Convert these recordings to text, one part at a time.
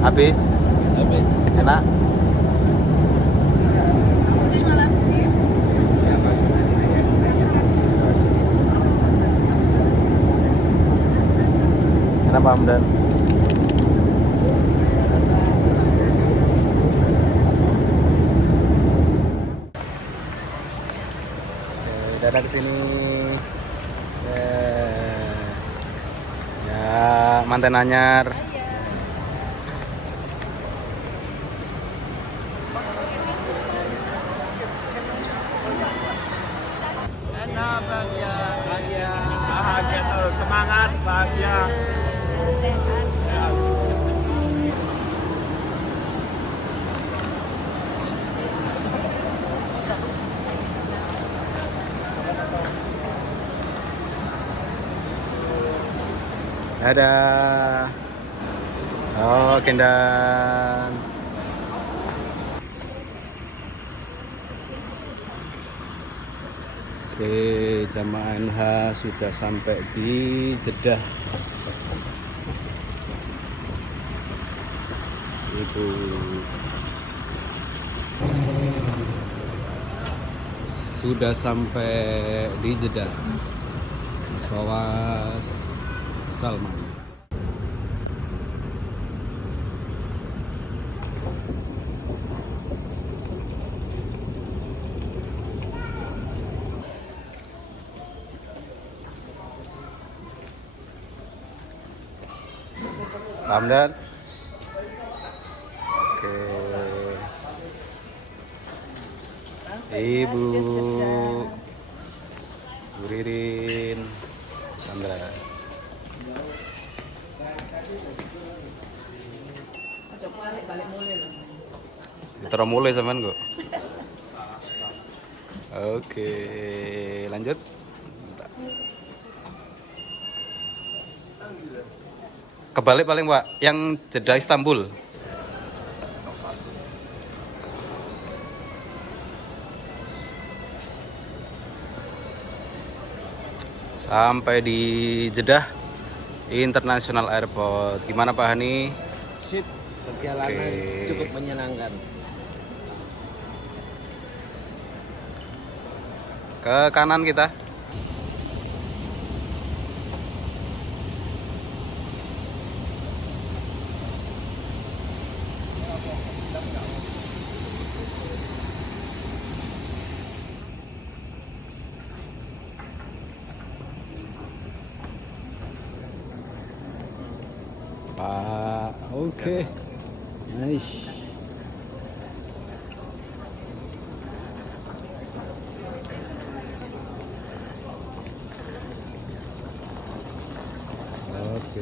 Habis? Habis. Enak? Kenapa Hamdan? Dadah kesini. Ya, manten anyar. Enak, bahagia. Bahagia. Bahagia selalu. Semangat, bahagia. Dadah. Oh, Kendan. Oke, jamaah NH sudah sampai di Jeddah. Ibu sudah sampai di Jeddah. Sawas Salman. Hamdan. Oke. Ibu Bu Ririn, Sandra. Terus mulai sampean kok. Oke, lanjut. Kebalik paling Pak, yang Jeddah Istanbul. Sampai di Jeddah International Airport. Gimana Pak Hani? Sip, perjalanan cukup menyenangkan. Ke kanan kita. Pak, oke. Nice. Oke.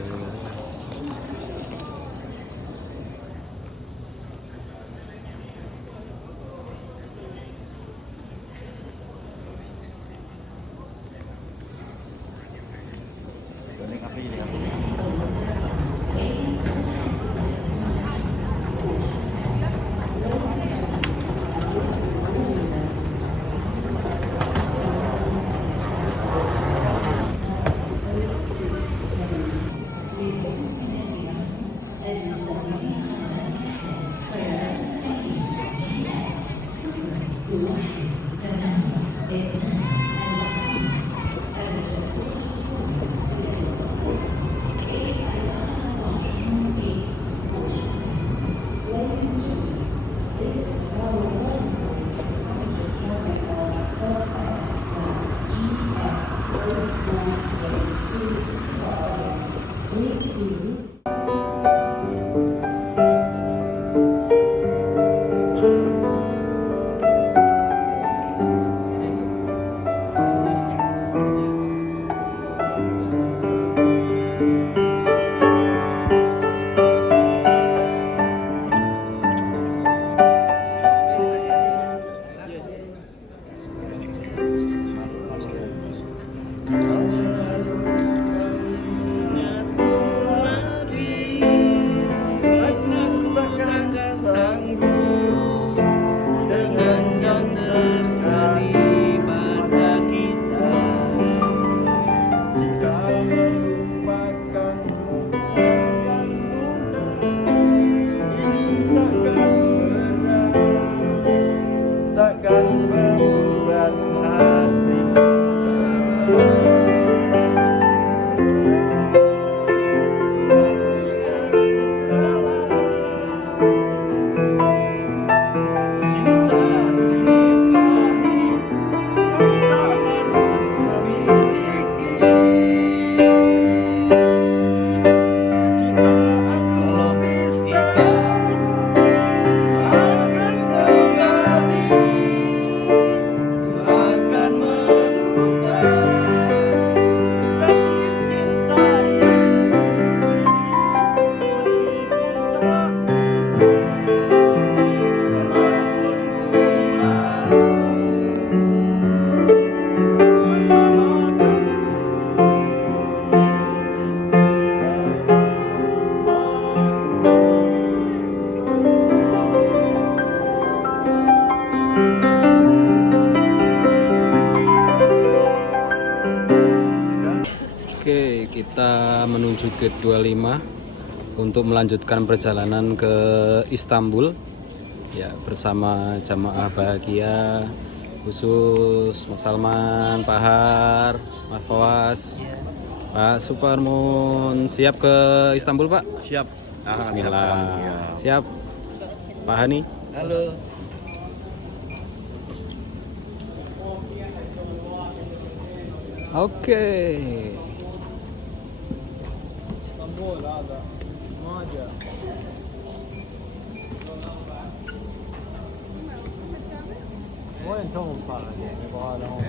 menuju gate 25 untuk melanjutkan perjalanan ke Istanbul ya, bersama jamaah bahagia, khusus Mas Salman, Pak Har, Mas Fawaz, Pak Suparmun. Siap ke Istanbul, Pak? Siap. Bismillah. Siap, Pak Hani. Halo. Oke. Istanbul ada. Maja. وين توم طالع يعني يبغى لهم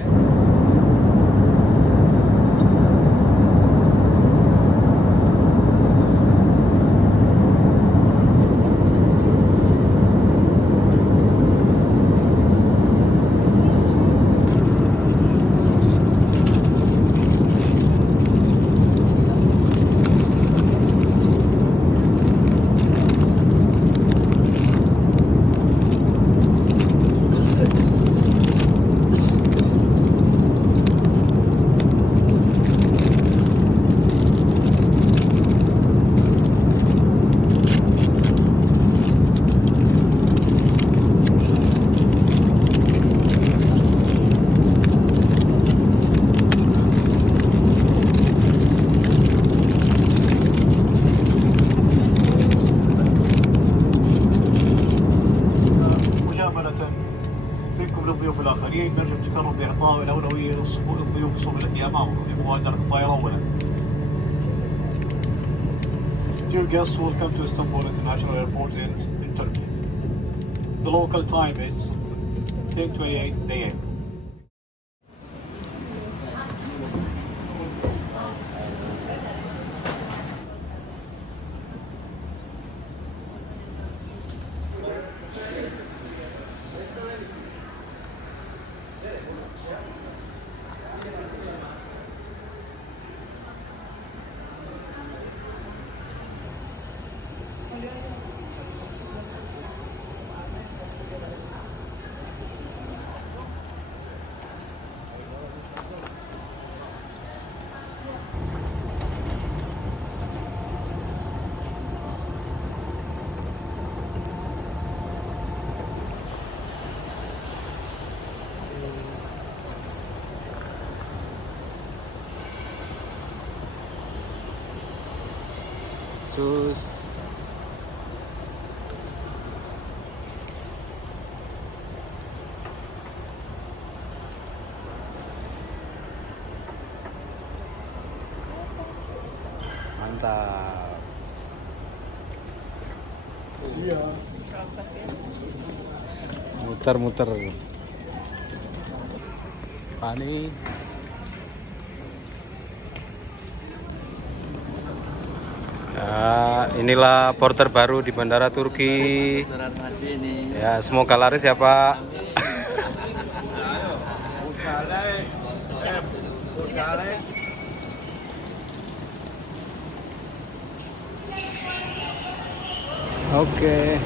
منكم للضيوف الآخرين نرجو التكرم بإعطاء الأولوية للضيوف الصف التي أمامكم لمبادرة الطائرة أولا. Dear guests, welcome to Istanbul International Airport in Turkey. The local time is 10:28 a.m. Sus. Mantap. Iya. Muter-muter. Pani. Ya, inilah porter baru di Bandara Turki. Ya, semoga laris ya, Pak. Oke.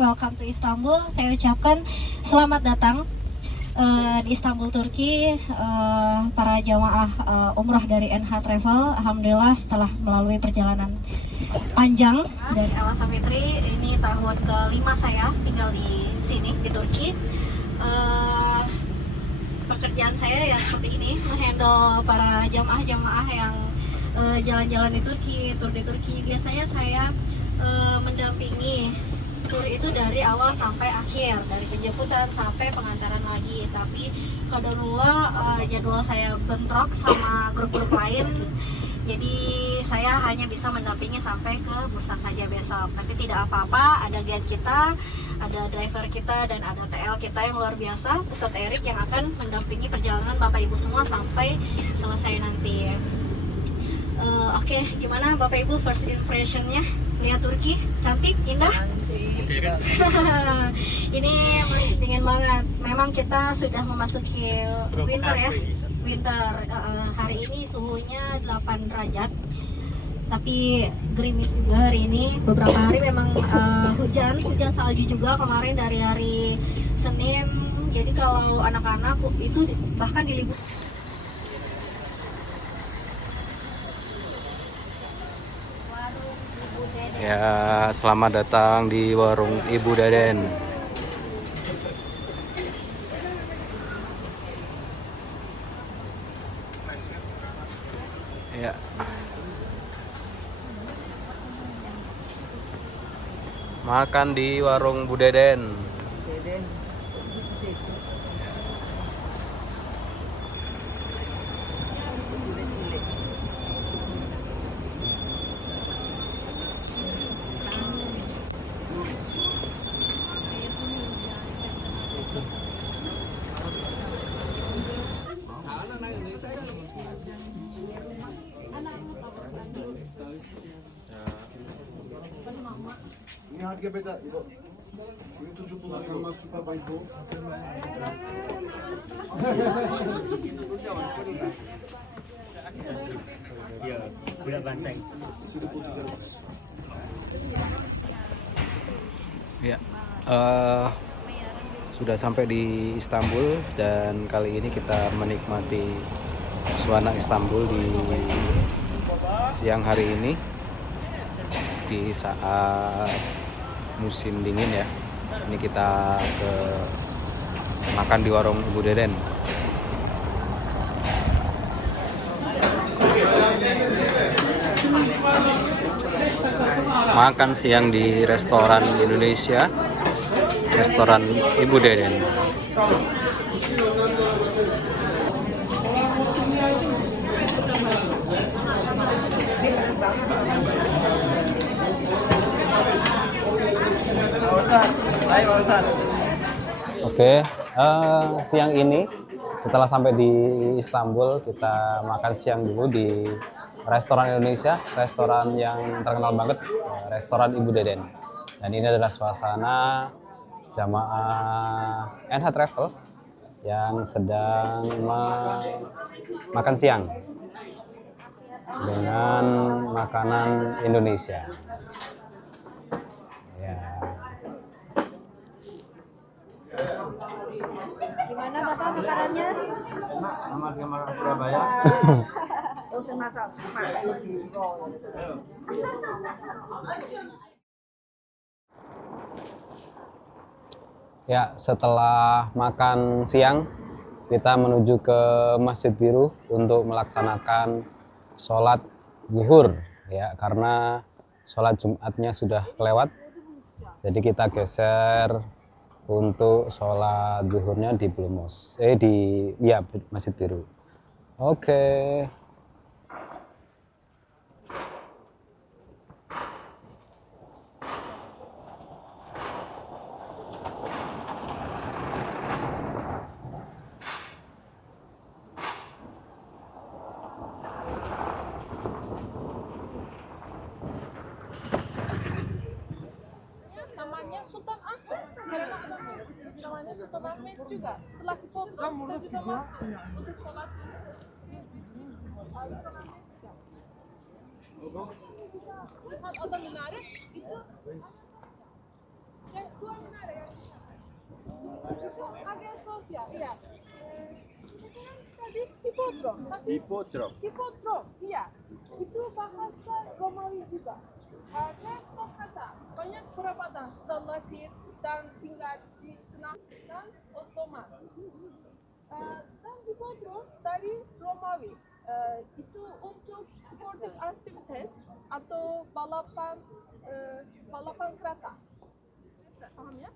Welcome to Istanbul. Saya ucapkan selamat datang di Istanbul, Turki. Para jamaah umrah dari NH Travel, alhamdulillah setelah melalui perjalanan panjang dari Ella Safitri, ini tahun kelima saya tinggal di sini di Turki. Pekerjaan saya ya seperti ini, menghandle para jamaah-jamaah yang jalan-jalan di Turki, tur di Turki. Biasanya saya mendampingi tur itu dari awal sampai akhir, dari penjemputan sampai pengantaran lagi. Tapi qadarullah jadwal saya bentrok sama grup-grup lain, jadi saya hanya bisa mendampingi sampai ke Bursa saja besok. Tapi tidak apa-apa, ada guide kita, ada driver kita, dan ada TL kita yang luar biasa, Ustadz Erik, yang akan mendampingi perjalanan Bapak Ibu semua sampai selesai nanti. Oke, gimana Bapak Ibu first impressionnya? Lihat Turki, cantik, indah. Ini masih dingin banget. Memang kita sudah memasuki winter ya. Winter. Hari ini suhunya 8 derajat. Tapi gerimis juga hari ini. Beberapa hari memang hujan salju juga kemarin dari hari Senin. Jadi kalau anak-anak itu bahkan di libur. Ya, selamat datang di warung Ibu Deden. Ya. Makan di warung Bu Deden. Ini harga beda, Ibu. Ini 70 sama super bangko. Iya, budak banteng. Ya, sudah sampai di Istanbul dan kali ini kita menikmati suasana Istanbul di siang hari ini di saat musim dingin ya. Ini kita makan di warung Ibu Deden. Makan siang di restoran Indonesia, restoran Ibu Deden. Oke, siang ini setelah sampai di Istanbul kita makan siang dulu di restoran Indonesia, restoran yang terkenal banget, restoran Ibu Deden. Dan ini adalah suasana jamaah NH Travel yang sedang makan siang dengan makanan Indonesia. Ya. Gimana Bapak makanannya? Enak, sama Surabaya. Ya, setelah makan siang kita menuju ke Masjid Biru untuk melaksanakan sholat zuhur ya, karena sholat Jumatnya sudah lewat. Jadi kita geser untuk sholat zuhurnya di Blumos, di Masjid Biru. Oke. Namanya Sultan Ahmed, namanya Sultan Ahmed juga. Setelah dipotong kita juga masuk untuk sholat Sultan Ahmed juga. Lihat ada minare itu, yang dua minare ya. Itu Hagia Sophia, iya. Tadi hipodrom. Hipodrom, iya. Itu bahasa Romawi juga. Saya kata banyak perabatan sudah lahir dan tinggal di Tengah dan Ottoman. Dan hipodrom dari Romawi itu untuk sportif aktivitas atau balapan kereta. Paham ya?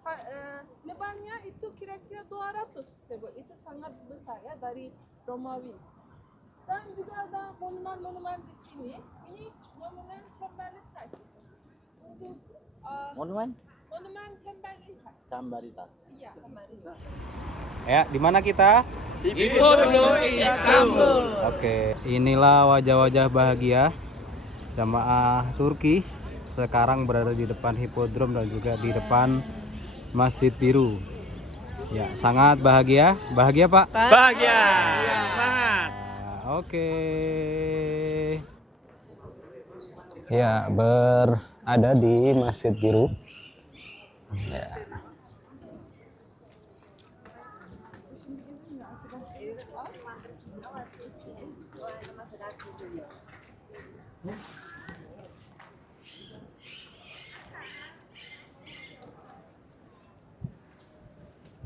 Lebarnya itu kira-kira 200 meter. Itu sangat besar ya dari Romawi. Dan juga ada monumen-monumen di sini. Ini monumen Cembalitas. Untuk Monumen monumen Cembalitas. Cambaritas. Iya, Cembalitas. Ya, di mana kita? Hipodrom Istanbul. Oke, inilah wajah-wajah bahagia jamaah Turki sekarang berada di depan Hipodrom dan juga di depan Masjid Biru. Ya, sangat bahagia. Bahagia, Pak? Bahagia. Semangat. Oke. Ya, berada di Masjid Biru. Ya.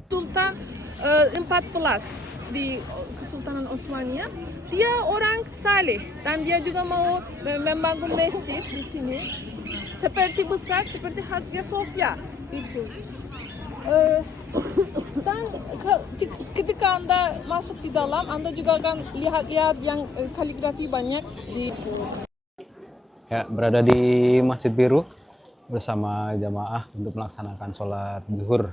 Sultan 14 di Kesultanan Osmania, dia orang saleh dan dia juga mau membangun masjid di sini seperti besar seperti Hagia Sophia itu. Dan ketika Anda masuk di dalam, Anda juga akan lihat yang kaligrafi banyak di. Ya, berada di Masjid Biru bersama jamaah untuk melaksanakan sholat zuhur.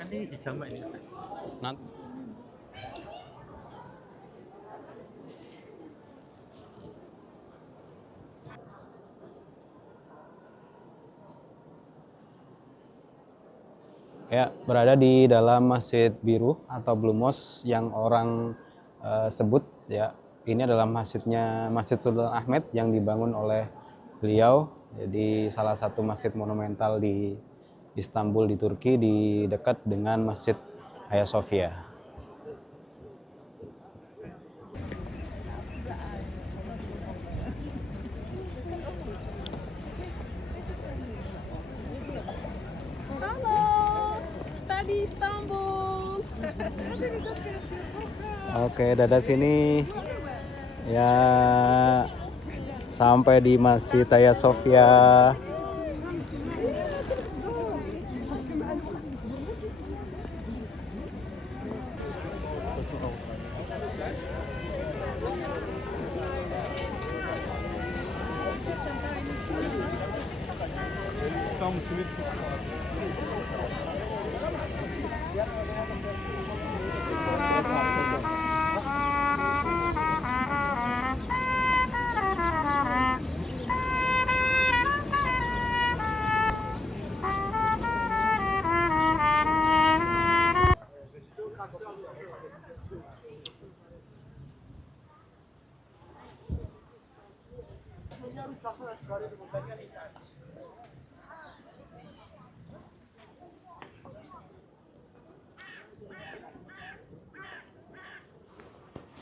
Nanti dijamak ini. Nanti. Ya, berada di dalam Masjid Biru atau Blue Mosque yang orang sebut ya. Ini adalah masjidnya Masjid Sultan Ahmed yang dibangun oleh beliau. Jadi salah satu masjid monumental di Istanbul di Turki, di dekat dengan Masjid Hagia Sophia. Halo, tadi Istanbul. Oke, dadah sini. Ya, sampai di Masjid Hagia Sophia.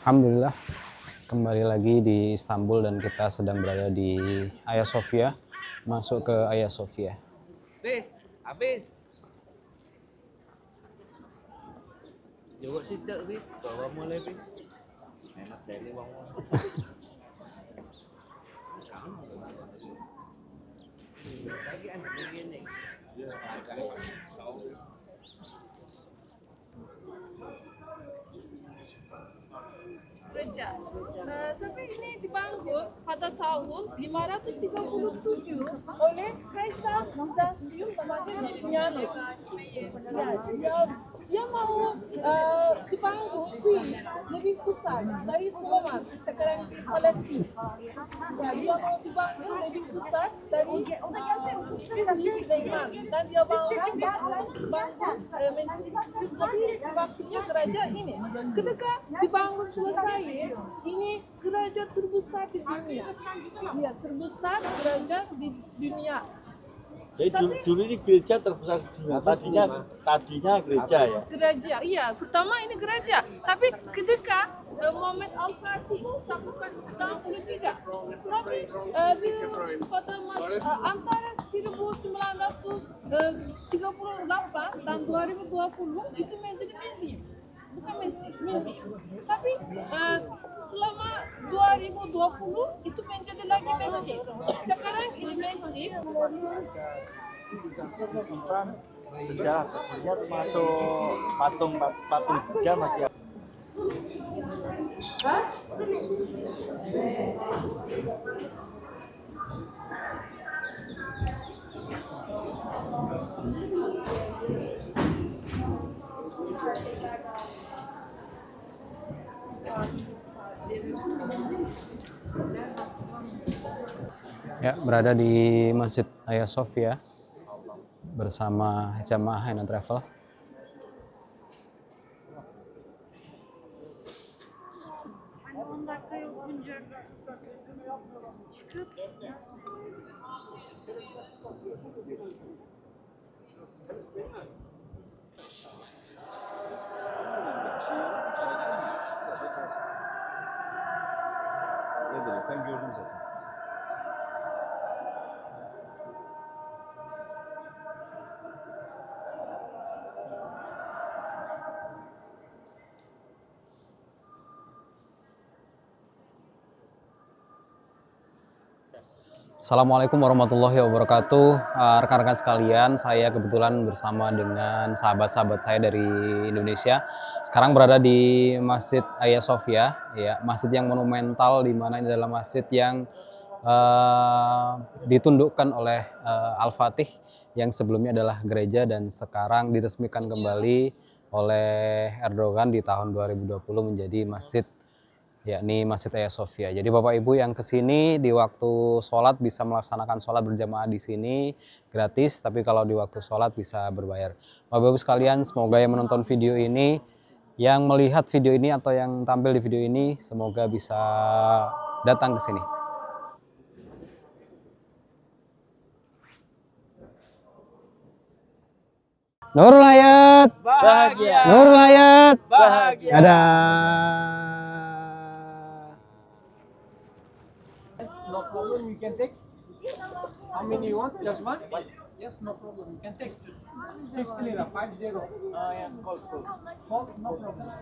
Alhamdulillah, kembali lagi di Istanbul dan kita sedang berada di Hagia Sophia, masuk ke Hagia Sophia. Habis. Jogok situ bis, bawa mulai bis. Enak dari wong. Lagi anak begini. Gereja. Tapi ini dibangun pada tahun 537 oleh Kaisar Bizantium namanya Justinianus. Ya, dia mau dibangun lebih besar dari Solomon sekarang di Palestina. Ya, dia mau dibangun lebih besar dari Sulaiman dan dia bangun masjid. Tapi waktunya gereja ini. Ketika dibangun selesai, ini gereja terbesar di dunia. Ya, terbesar gereja di dunia. Jadi dulu ini gereja terbesar di dunia. Tadinya gereja ya. Gereja, iya. Pertama ini gereja. Tapi ketika Muhammad Al-Fatih takutkan Islam 23. Tapi antara 1938 dan 2020 itu menjadi museum. Bukan masjid. Tapi selama 2020 itu menjadi lagi masjid. Sekarang ini masjid. Gereja termasuk patung Buddha masih ada. Ya, berada di Masjid Hagia Sophia bersama jamaah Hainan Travel. Ben gördüm zaten. Assalamualaikum warahmatullahi wabarakatuh. Rekan-rekan sekalian, saya kebetulan bersama dengan sahabat-sahabat saya dari Indonesia. Sekarang berada di Masjid Hagia Sophia, ya, masjid yang monumental, di mana ini adalah masjid yang ditundukkan oleh Al-Fatih, yang sebelumnya adalah gereja dan sekarang diresmikan kembali oleh Erdogan di tahun 2020 menjadi masjid, yakni Masjid Hagia Sophia. Jadi Bapak Ibu yang kesini di waktu sholat bisa melaksanakan sholat berjamaah di sini gratis, tapi kalau di waktu sholat bisa berbayar. Bapak Ibu sekalian, semoga yang menonton video ini, yang melihat video ini atau yang tampil di video ini, semoga bisa datang ke sini. Nurul Hayat, Bahagia. Nurul Hayat, Bahagia. ada. No problem, we can take. How many you want? Just one? Yes, no problem, we can take. 50 lira, 50. Yeah, cold. Cold, no problem.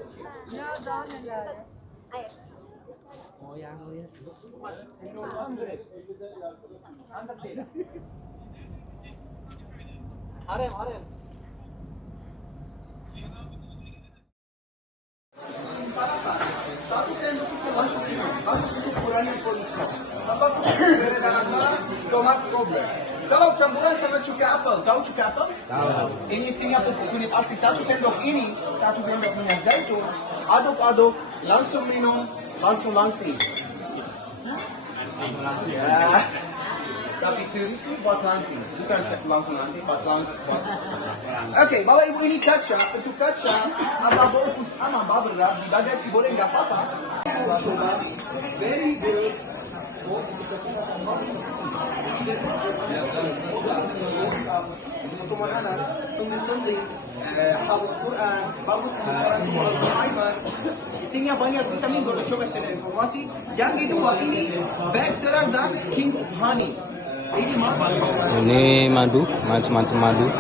Oh yeah. 100. 100 lira. Harem. Satu sendok itu masuk bagus untuk kurangi kolesterol. Bagus beredaran darah, stomach problem. Kalau campuran sama cuka apel, tahu cuka apel? Tahu. Ini isinya pupuk kunyit asli, 1 sendok ini, 1 sendok minyak zaitun, aduk-aduk, langsung minum, langsung langsing. Ya. Tapi seriously buat langsing, bukan langsung langsing, buat langsing. Oke, Bapak Ibu, ini kaca. Untuk kaca, Abah bungkus sama Abah berat di bagasi, boleh nggak apa-apa. Coba, very good. Untuk kesehatan untuk makanan, sendi-sendi, hafaz Quran, bagus untuk orang Sulaiman. Isinya banyak vitamin, gue coba setelah informasi. Yang kedua ini best seller dan King of Honey. Ini madu, macam-macam madu.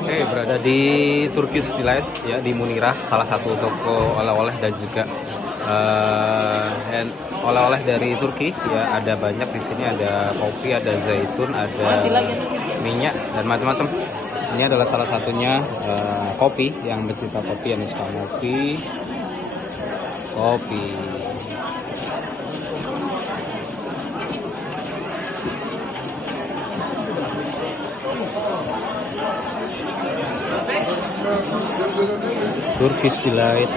Oke, berada di Turkish Delight, ya, di Munirah, salah satu toko oleh-oleh dan juga oleh-oleh dari Turki, ya, ada banyak di sini, ada kopi, ada zaitun, ada minyak dan macam-macam. Ini adalah salah satunya kopi, yang pecinta kopi, yang suka kopi. Turkish Delight.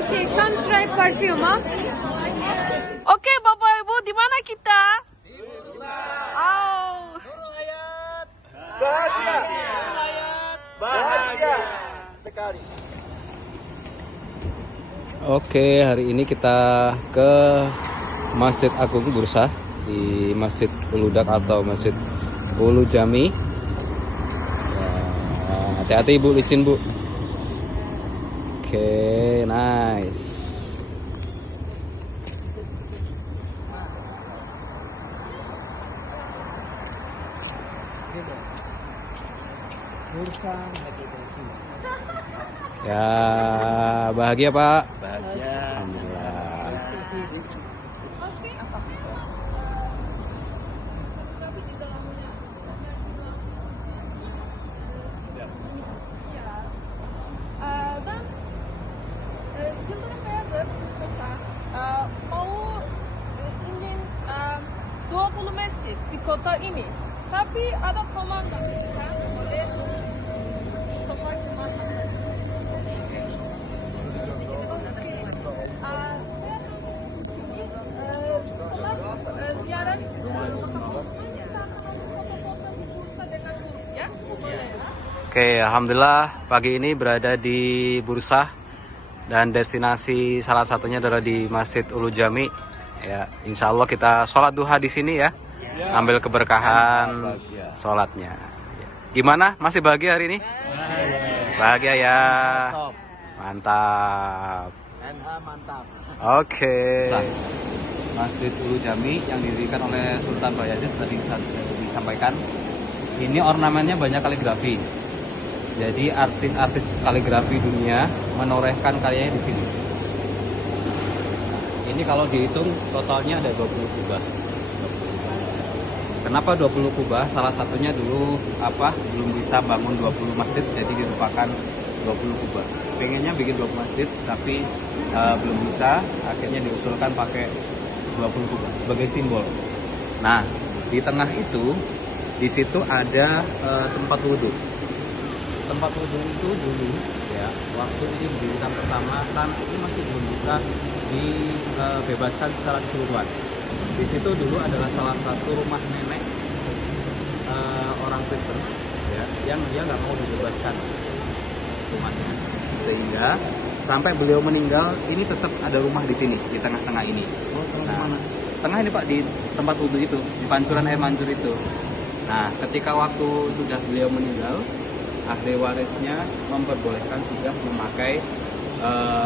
Okay, come try perfume, huh? Oke, Bapak Ibu, di mana kita? Oh. Bahagia sekali. Oke, hari ini kita ke Masjid Agung Bursa di Masjid Uludak atau Masjid Ulu Jami. Hati-hati Bu, licin Bu. Oke, nice. Ya, bahagia Pak. Bahagia. Alhamdulillah. 30 masjid di kota ini. Tapi ada komandan kan oleh Mustafa Kemal Atatürk. Setelah ziarah makam Osman, kita akan foto-foto di Bursa dengan grup ya. Boleh ya? Oke, alhamdulillah pagi ini berada di Bursa dan destinasi salah satunya adalah di Masjid Ulu Jami. Ya, insya Allah kita sholat duha di sini ya, ambil keberkahan sholatnya. Gimana? Masih bahagia hari ini? Bahagia ya. Mantap. mantap. Oke. Masjid Ulu Jami yang didirikan oleh Sultan Bayazid tadi disampaikan. Ini ornamennya banyak kaligrafi. Jadi artis-artis kaligrafi dunia menorehkan karyanya di sini. Ini kalau dihitung totalnya ada 20 kubah. Kenapa 20 kubah? Salah satunya dulu belum bisa bangun 20 masjid, jadi dilupakan 20 kubah. Pengennya bikin 20 masjid tapi belum bisa, akhirnya diusulkan pakai 20 kubah sebagai simbol. Nah, di tengah itu di situ ada tempat wudhu. Tempat wudhu itu dulu ya, waktu ini didirikan pertama kan ini masih belum bisa dibebaskan secara keseluruhan. Di situ dulu adalah salah satu rumah nenek orang Kristen ya, yang dia nggak mau dibebaskan rumahnya, sehingga sampai beliau meninggal ini tetap ada rumah di sini di tengah-tengah ini. Nah, tengah ini Pak, di tempat wudhu itu, di pancuran air mancur itu. Nah, ketika waktu sudah beliau meninggal, ahli warisnya memperbolehkan sudah memakai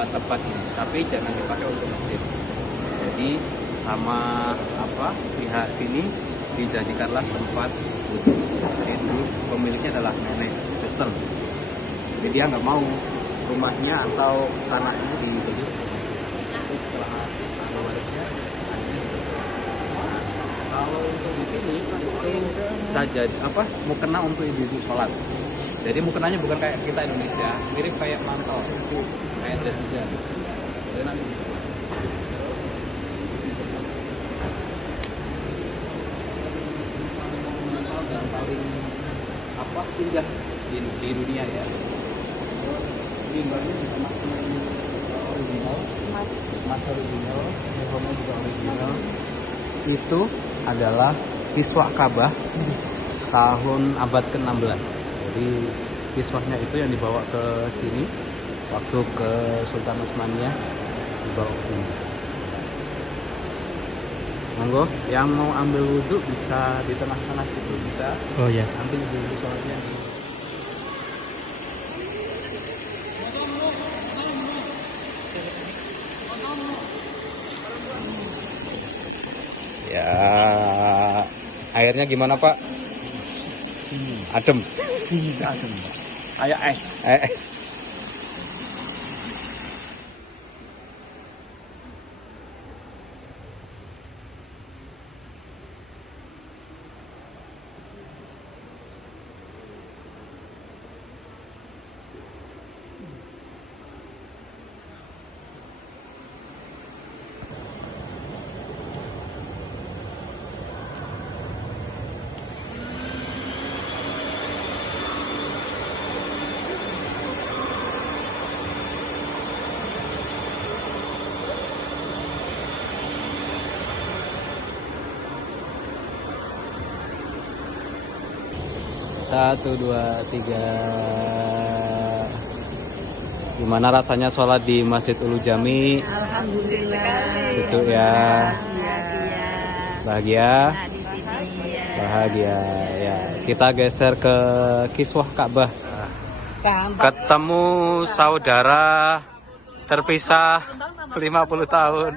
tempat ini, tapi jangan dipakai untuk masjid. Jadi sama pihak sini dijadikanlah tempat wudhu. Itu pemiliknya adalah nenek Kristen. Jadi dia nggak mau rumahnya atau tanahnya dibeli. Tapi setelah ahli warisnya akhirnya dibeli. Nah, kalau untuk di sini itu saja mukena untuk ibu-ibu sholat. Jadi mukenanya bukan kayak kita Indonesia, mirip kayak mantel, kayak dress hujan. Jadi nanti yang paling indah di dunia ya. Limbahnya juga masih original, mas original, reformnya juga original. Itu adalah kiswah Ka'bah tahun abad ke-16. Jadi kiswahnya itu yang dibawa ke sini waktu ke Sultan Utsmaniyah, dibawa ke sini. Monggo, yang mau ambil wudhu bisa di tengah-tengah itu bisa. Oh ya. Ambil wudhu sholatnya. Ya, airnya gimana Pak? Adem. Adem. Kayak es. Es. Satu, dua, tiga. Gimana rasanya sholat di Masjid Ulu Jami? Alhamdulillah. Sejuk ya. Bahagia. Bahagia ya. Kita geser ke kiswah Ka'bah. Ketemu saudara terpisah 50 tahun.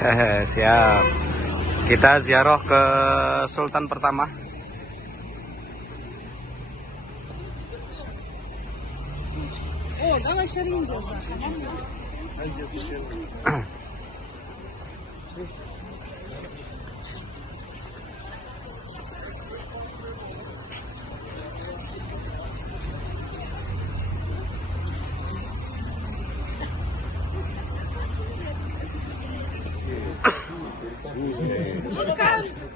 Siap. Kita ziarah ke Sultan pertama. Oh, давай шаринку.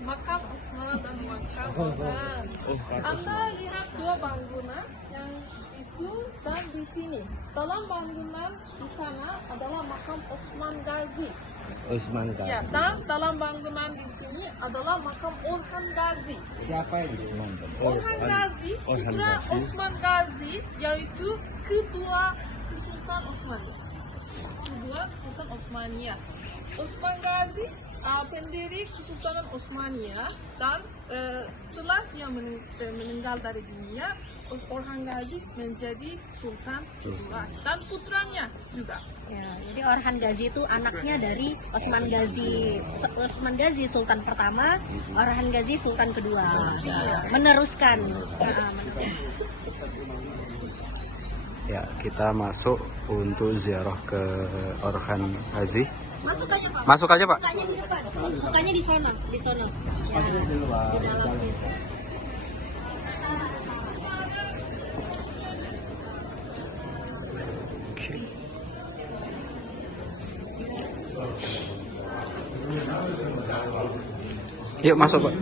Makam Osman dan makam Orhan. Anda lihat dua bangunan yang itu dan di sini. Dalam bangunan di sana adalah makam Osman Gazi. Osman Gazi. Ya, dan dalam bangunan di sini adalah makam Orhan Gazi. Siapa ini? Orhan Gazi, putra Osman Gazi, yaitu kedua Sultan Osmania. Osman Gazi pendiri Kesultanan Osmania dan setelah dia meninggal dari dunia, Orhan Gazi menjadi Sultan kedua dan putranya juga. Ya, jadi Orhan Gazi itu anaknya dari Osman Gazi. Osman Gazi Sultan pertama, Orhan Gazi Sultan kedua. Meneruskan. Ya, kita masuk untuk ziarah ke Orhan Gazi. Masuk aja Pak. Masuk aja Pak. Mukanya di depan. Mukanya di sana, di sana. Ya, di dalam situ. Oke. Yuk masuk Pak.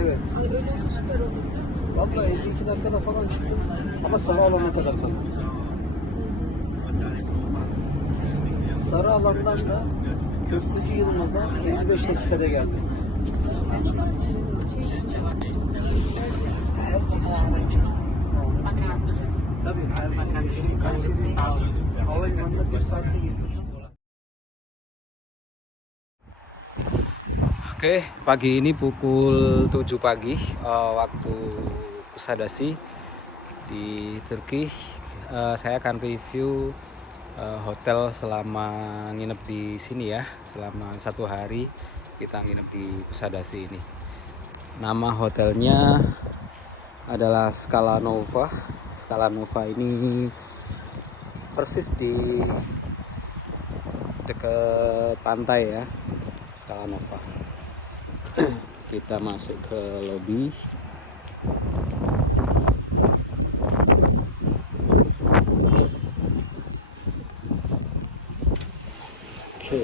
Evet. Vallahi 52 dakikada falan çıktım. Ama sarı alana kadar tabii. Sarı alandan da Köfteci Yılmaz'a 55 dakikada geldim. Tabii Kayseri havalimanına 1 saatte geliyorsun. Oke, pagi ini pukul 7 pagi waktu Kusadasi di Turki. Saya akan review hotel selama nginep di sini ya. Selama 1 hari kita nginep di Kusadasi ini. Nama hotelnya adalah Scala Nova. Scala Nova ini persis di dekat pantai ya, Scala Nova. Kita masuk ke lobi. Oke.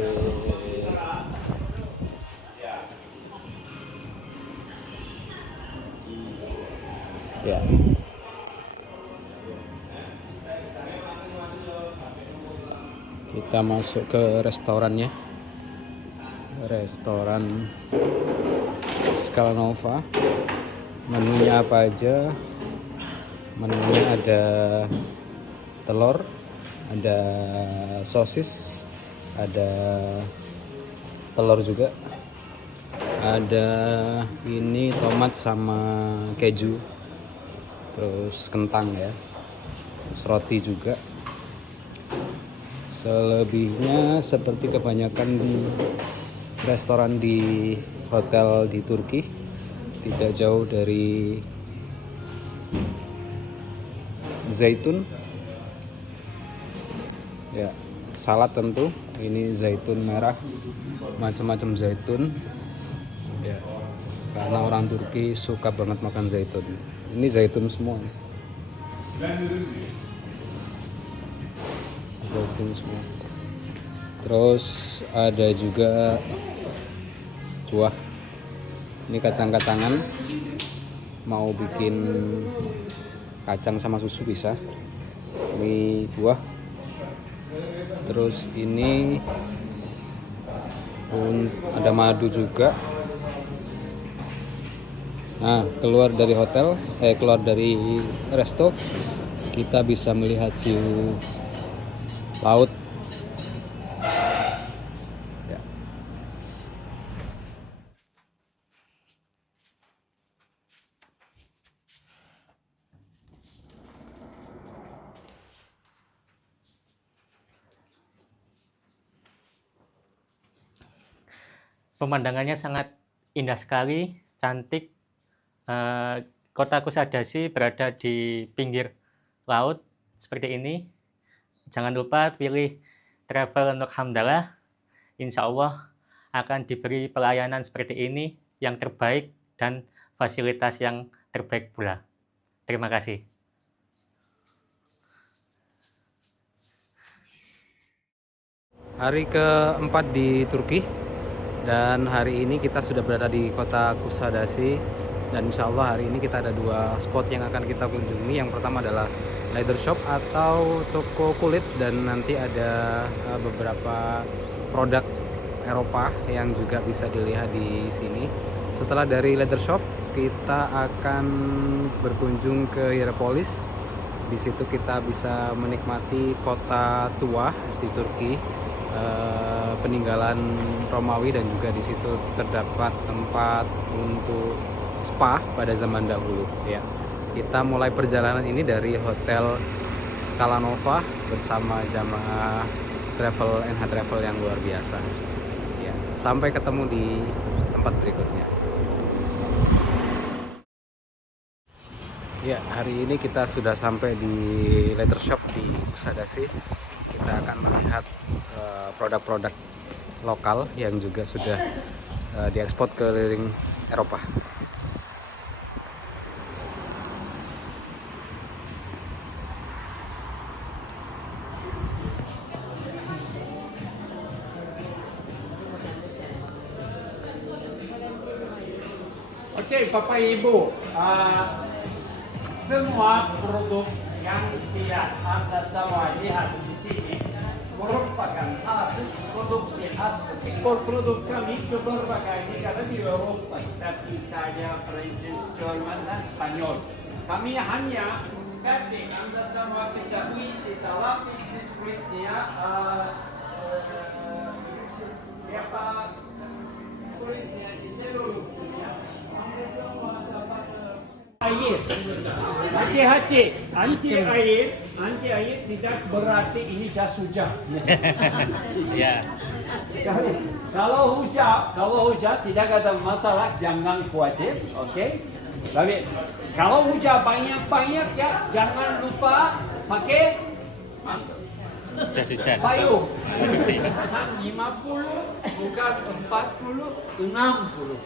Ya. Kita masuk ke restorannya. Restoran Scala Nova. Menunya apa aja? Menunya ada telur, ada sosis, ada telur juga, ada ini tomat sama keju, terus kentang ya, terus roti juga. Selebihnya seperti kebanyakan restoran di hotel di Turki, tidak jauh dari zaitun ya, salad tentu, ini zaitun merah, macam-macam zaitun ya, karena orang Turki suka banget makan zaitun. Ini zaitun semua, zaitun semua. Terus ada juga buah, ini kacang-kacangan, mau bikin kacang sama susu bisa. Ini buah. Terus ini ada madu juga. Nah, keluar dari hotel, keluar dari resto, kita bisa melihat view laut. Ya. Pemandangannya sangat indah sekali, cantik. Kota Kusadasi berada di pinggir laut seperti ini. Jangan lupa pilih Travel Nur Hamdallah. Insya Allah akan diberi pelayanan seperti ini yang terbaik dan fasilitas yang terbaik pula. Terima kasih. Hari keempat di Turki, dan hari ini kita sudah berada di kota Kusadasi, dan insya Allah hari ini kita ada dua spot yang akan kita kunjungi. Yang pertama adalah leather shop atau toko kulit, dan nanti ada beberapa produk Eropa yang juga bisa dilihat di sini. Setelah dari leather shop, kita akan berkunjung ke Hierapolis. Di situ kita bisa menikmati kota tua di Turki, peninggalan Romawi, dan juga di situ terdapat tempat untuk spa pada zaman dahulu ya. Kita mulai perjalanan ini dari Hotel Scala Nova bersama jamaah Travel NH Travel yang luar biasa ya. Sampai ketemu di tempat berikutnya ya. Hari ini kita sudah sampai di leather shop di Kusadasi. Kita akan melihat produk-produk lokal yang juga sudah diekspor ke keliling Eropa. Oke, Bapak Ibu, semua produk yang tidak Anda semua lihat di sini merupakan hasil produksi khas ekspor produk kami ke berbagai negara di Eropa seperti Italia, Prancis, Jerman, dan Spanyol. Kami hanya seperti Anda semua ketahui kita lapis display-nya siapa kulitnya di seluruh dunia. Air, hati-hati, anti air tidak berarti ini jas hujan. Ya. Kalau hujan tidak ada masalah, jangan khawatir, oke? Tapi kalau hujan banyak ya, jangan lupa pakai Jas-hujan. Payung. 50 bukan 40, 60.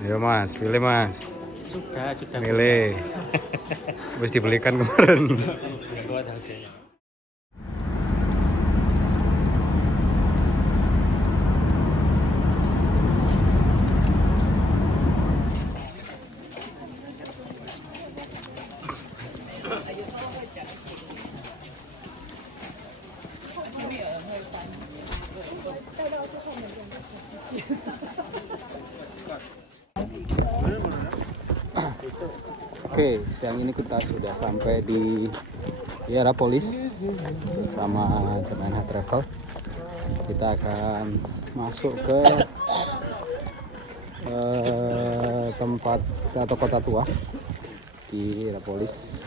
Ayo mas, pilih mas. Sudah Milih. Habis dibelikan kemarin. Nggak kuat harganya. Oke, siang ini kita sudah sampai di Hierapolis bersama Jemaah Travel. Kita akan masuk ke tempat atau kota tua di Hierapolis.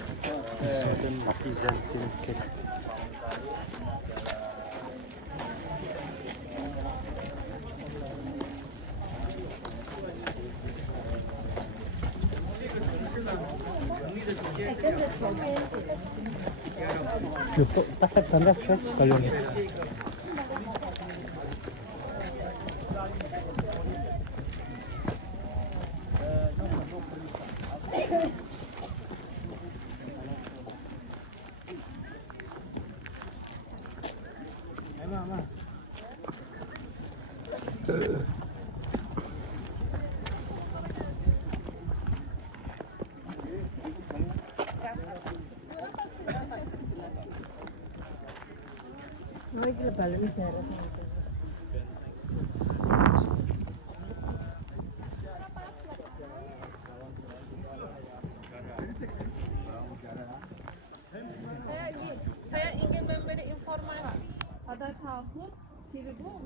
Saya ingin memberi informasi pada tahun 1888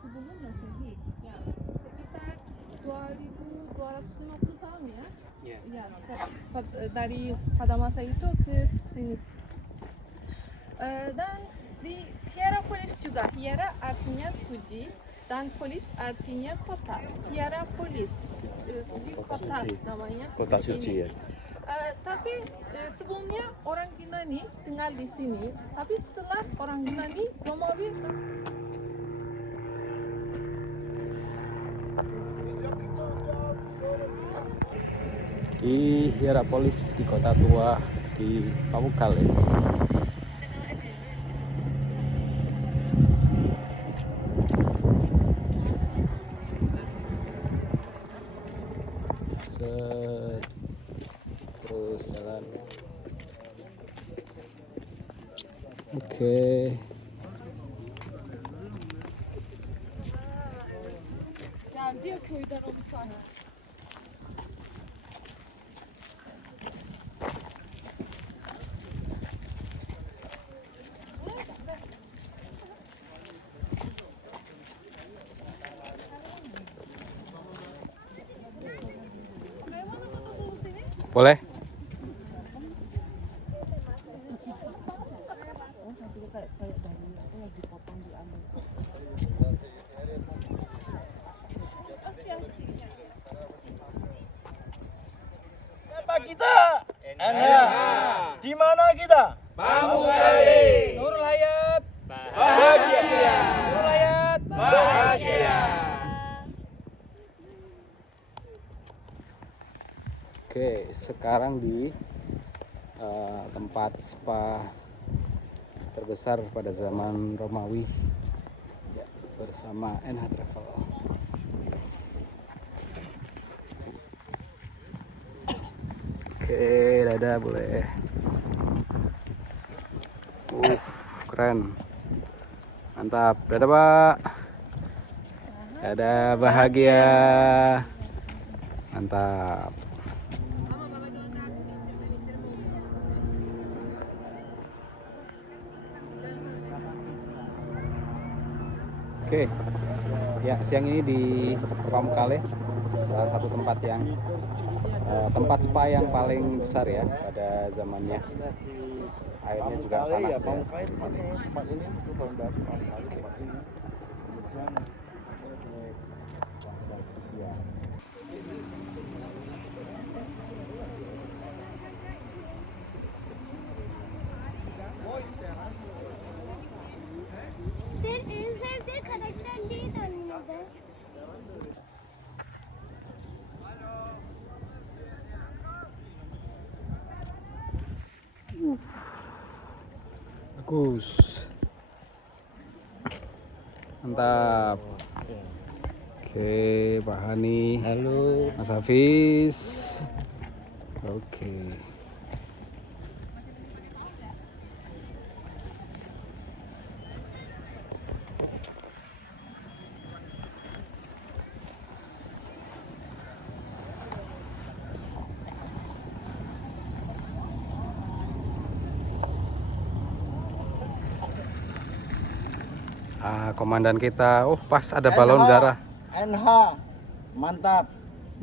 sebelum Masehi, ya, sekitar 2250 tahun ya. Ya, dari pada masa itu ke sini. Dan di Hierapolis juga, Hiera artinya suci dan polis artinya kota. Hierapolis, suci kota namanya. Kota suci ya. Tapi sebelumnya orang Yunani tinggal di sini, tapi setelah orang Yunani Romawi Di Hierapolis, di kota tua di Pamukkale. Terus jalan. Oke. Ya, dia köyden olmuşlar. Boleh? Siapa kita? Anda. Di mana kita? Pamukkale. Nurul Hayat. Bahagia. Nurul Hayat. Bahagia. Oke, sekarang di tempat spa terbesar pada zaman Romawi ya, bersama NH Travel. Oke, dadah boleh. Keren. Mantap. Dadah, Pak. Dadah, bahagia. Mantap. Oke, ya siang ini di Pamukkale, salah satu tempat yang tempat spa yang paling besar ya pada zamannya. Airnya juga panas ya. Tempat ini itu baru dapat tempat ini. Kemudian ya. En sevdiği karakter neydi annemde? Bagus. Mantap. Oke, Pak Hani. Halo. Mas Hafiz. Oke. Komandan kita, pas ada balon udara. NH, mantap.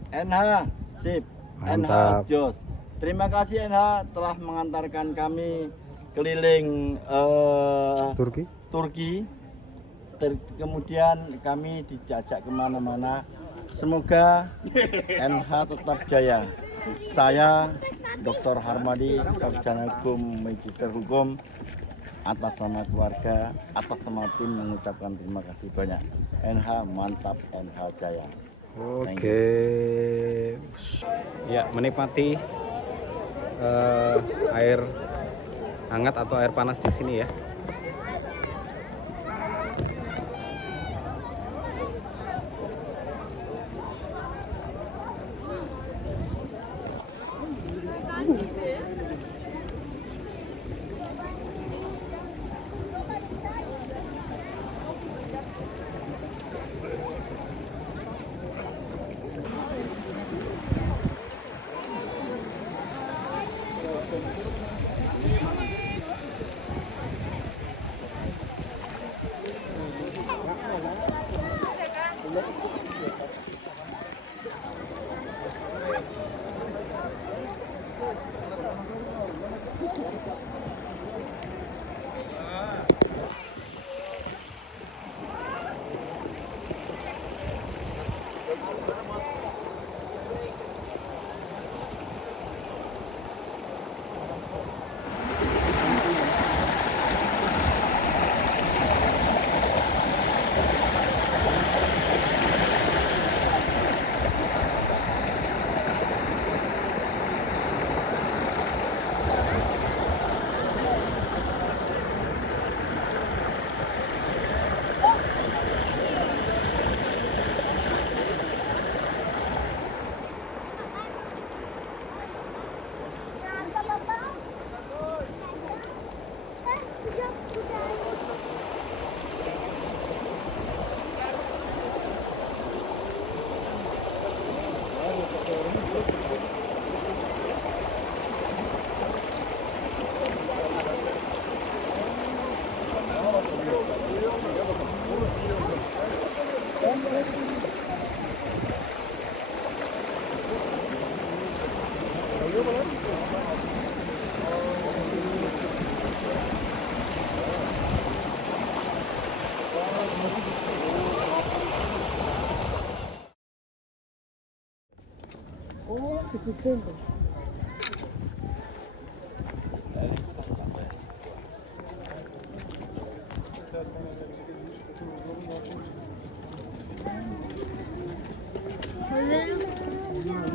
NH, sip. Mantap. NH, jos. Terima kasih NH telah mengantarkan kami keliling Turki. Kemudian kami diajak kemana-mana. Semoga NH tetap jaya. Saya Dr. Harmadi, Sarjana Hukum, Magister Hukum, atas nama keluarga, atas nama tim mengucapkan terima kasih banyak. NH mantap, NH jaya. Oke. Ya, menikmati air hangat atau air panas di sini ya.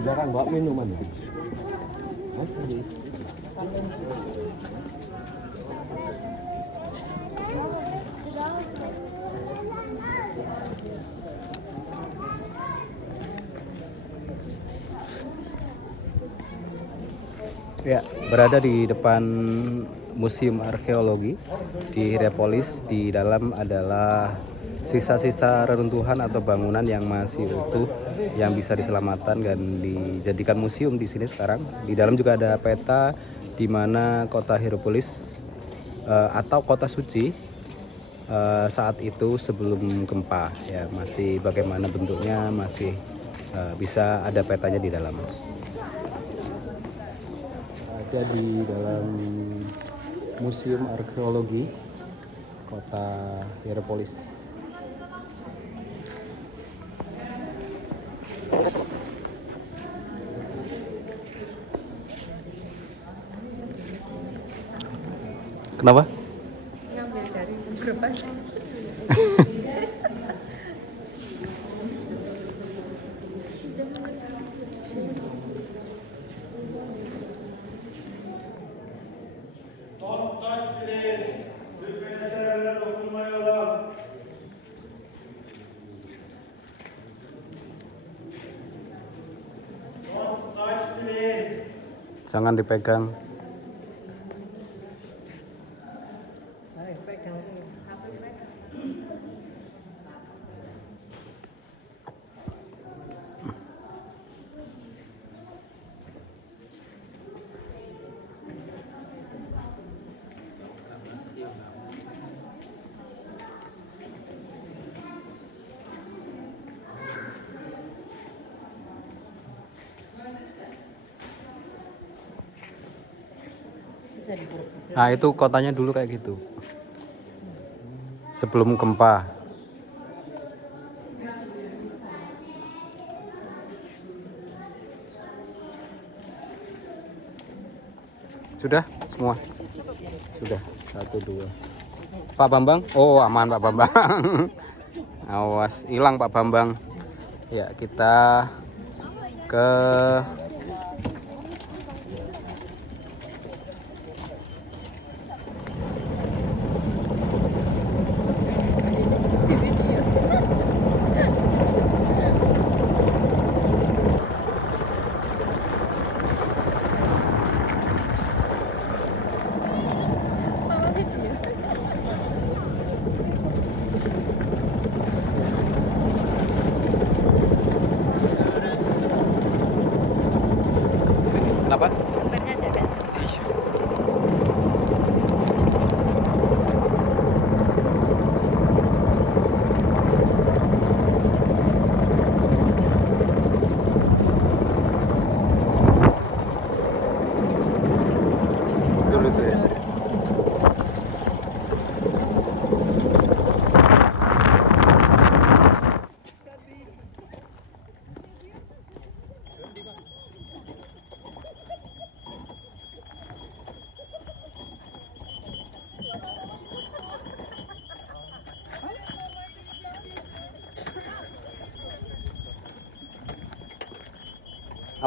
Jarang bawa minuman. Ya, berada di depan Museum Arkeologi di Hierapolis. Di dalam adalah sisa-sisa reruntuhan atau bangunan yang masih utuh yang bisa diselamatkan dan dijadikan museum di sini sekarang. Di dalam juga ada peta di mana kota Hierapolis atau kota suci saat itu sebelum gempa ya, masih bagaimana bentuknya masih bisa ada petanya di dalam. berada di dalam Museum Arkeologi Kota Hierapolis. Kenapa? Ngambil dari grup aja. Jangan dipegang. Nah itu kotanya dulu kayak gitu sebelum gempa. Sudah semua? Sudah. 1, 2. Pak Bambang? Oh aman Pak Bambang. Awas hilang Pak Bambang. Ya kita ke kenapa? Sumbernya jaga. Dulu itu ya.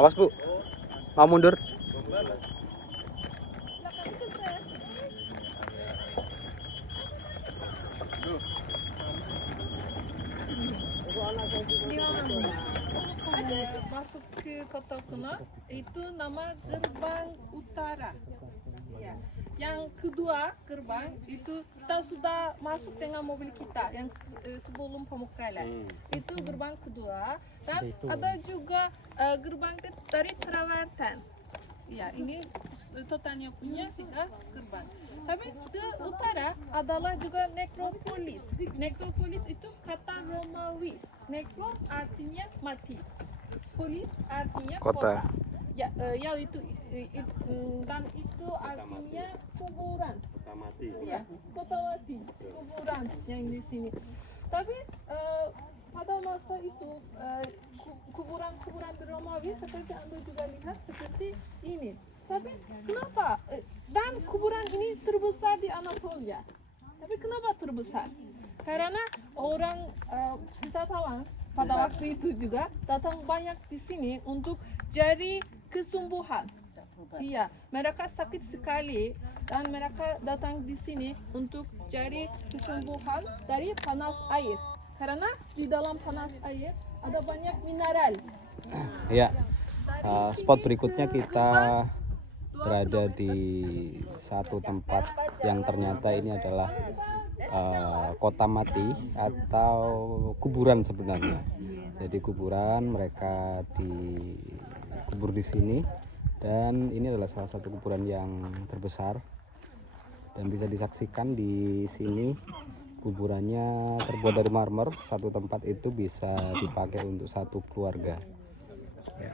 Awas Bu, mau mundur. Masuk ke Kota Kuna itu nama gerbang utara. Ya. Yang kedua gerbang itu kita sudah masuk dengan mobil kita yang sebelum Pamukkale. Itu gerbang kedua dan ada juga gerbang dari Traverten. Ya, ini totalnya punya 3 gerbang. Tapi ke utara adalah juga nekropolis. Nekropolis itu kata Romawi. Nekro artinya mati. Polis artinya kota. Ya, itu dan itu artinya kuburan. Kota mati. Ya, kota mati. Kuburan yang di sini. Tapi pada masa itu kuburan-kuburan Romawi seperti Anda juga lihat seperti ini. Tapi kenapa? Dan kuburan ini terbesar di Anatolia. Tapi kenapa terbesar? Karena orang wisatawan pada waktu itu juga datang banyak di sini untuk cari kesembuhan. Iya, mereka sakit sekali dan mereka datang di sini untuk cari kesembuhan dari panas air. Karena di dalam panas air ada banyak mineral. Ya, spot berikutnya kita berada di satu tempat yang ternyata ini adalah kota mati atau kuburan sebenarnya. Jadi kuburan, mereka dikubur di sini dan ini adalah salah satu kuburan yang terbesar dan bisa disaksikan di sini. Kuburannya terbuat dari marmer, satu tempat itu bisa dipakai untuk satu keluarga. Ya.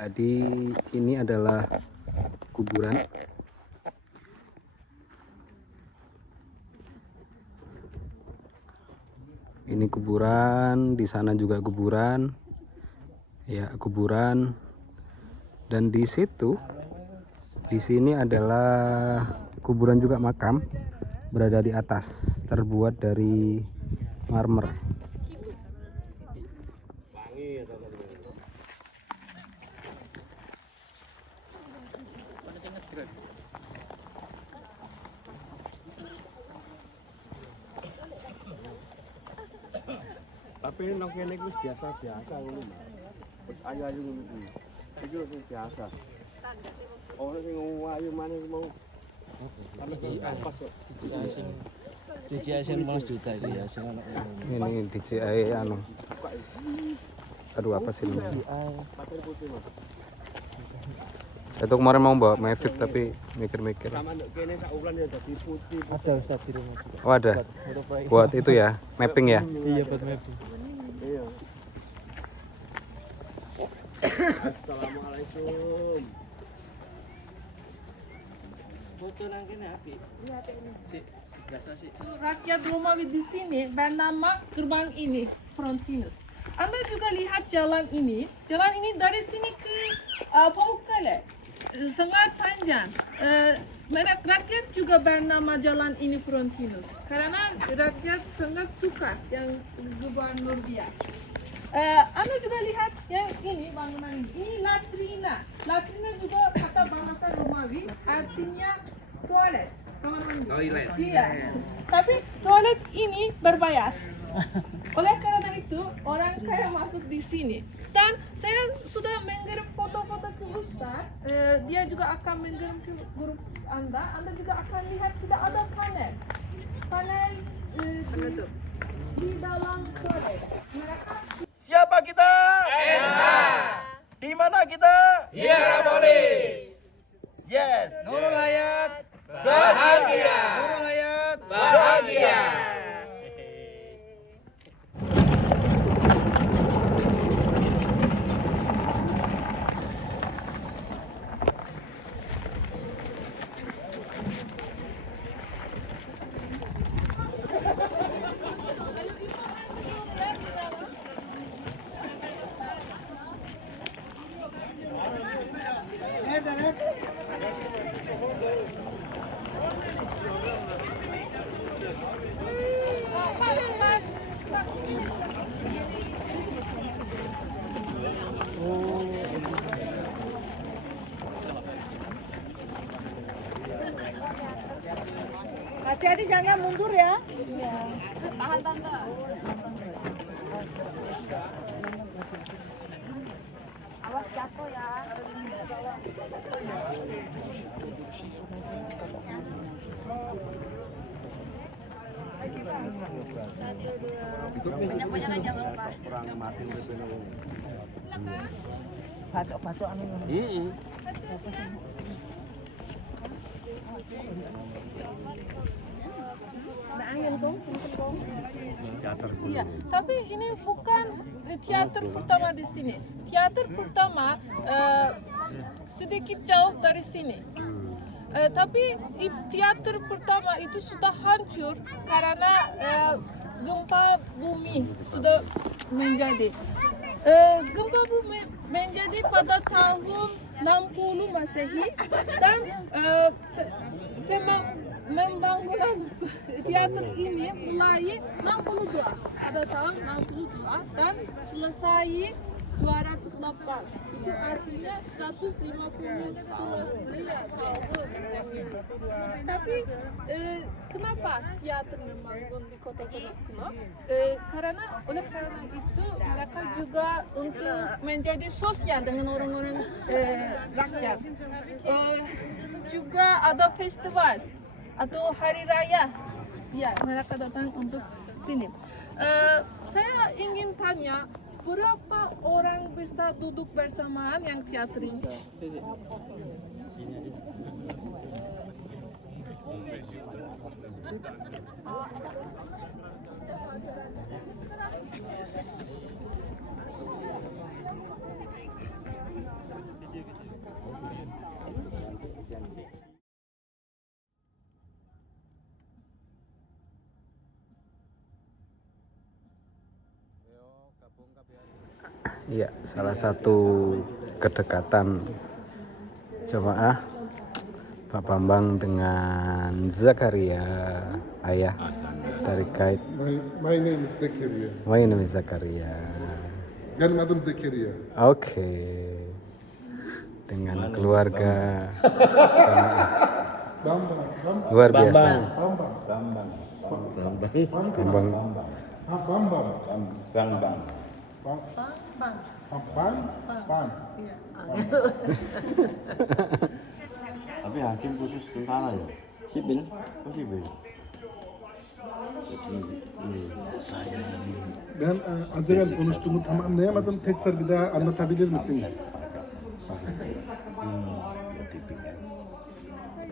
Jadi ini adalah kuburan. Ini kuburan, di sana juga kuburan. Ya, kuburan. Dan di situ, di sini adalah kuburan juga makam, berada di atas, terbuat dari marmer. Tapi ini nang kene iku biasa-biasa ngono, Mas. Wis ayu-ayu ngono kuwi. Iki wis biasa. Ora sing ayu maneh mau. DJI 15 juta itu ya, sing anak Ini DJI anu. Aduh, apa sih ini? Saya tuh kemarin mau bawa Mavic tapi mikir-mikir. Sama nduk kene sak ukuran ya dadi putih. ada Ustaz di rumah juga. Oh, ada. Buat itu ya, mapping ya. Iya, buat mapping. Iya. Assalamualaikum. Foto nang kene api. Sik, biasa sih. Rakyat Romawi di sini bernama gerbang ini Frontinus. Anda juga lihat jalan ini dari sini ke Pamukkale sangat panjang. Rakyat juga bernama jalan ini Frontinus karena rakyat sangat suka yang gubernur biasa. Anda juga lihat yang ini bangunan ini latrina. Latrina juga kata bahasa Romawi artinya toilet. Kamar mandi. Toilet. Iya. Tapi toilet ini berbayar. Oleh karena itu orang kaya masuk di sini. Dan saya sudah mengirim foto-foto ke Ustaz. Dia juga akan mengirim ke grup Anda. Anda juga akan lihat tidak ada panel. Panel di dalam toilet. Mereka Siapa kita? NH. Di mana kita? Hierapolis. Yes. Nurul Hayat bahagia. Nurul Hayat bahagia. Hati-hati jangan mundur ya. Tahan tante. Awas jatuh ya. Banyak-banyak aja nggak apa. Bacok-bacok anu. Heeh. Iya, tapi ini bukan teater pertama di sini. Teater pertama sedikit jauh dari sini. Tapi teater pertama itu sudah hancur karena gempa bumi sudah menjadi. Gempa bumi menjadi pada tahun 60 Masehi dan pembangunan teater ini mulai 62 pada tahun 62 dan selesai 208. Itu artinya 150 setengah miliar tahun. Tapi kenapa teater membangun di kota Konakolo? Oleh karena itu mereka juga untuk menjadi sosial dengan orang-orang rakyat. Juga ada festival atau hari raya. Ya, mereka datang untuk sini. Saya ingin tanya, berapa orang bisa duduk bersamaan yang teater ini? Ya, salah satu kedekatan jemaah Pak Bambang dengan Zakaria, ayah dari guide. My name is Zakaria. My name is Zakaria. Dan Madam Zakaria. Oke. Dengan keluarga jemaah. Luar biasa. Tapi hakim khusus tentara ya? Sipil? Kan sipil? Ben az evvel konuştuğumu tam anlayamadım. Tekrar bir daha anlatabilir misin?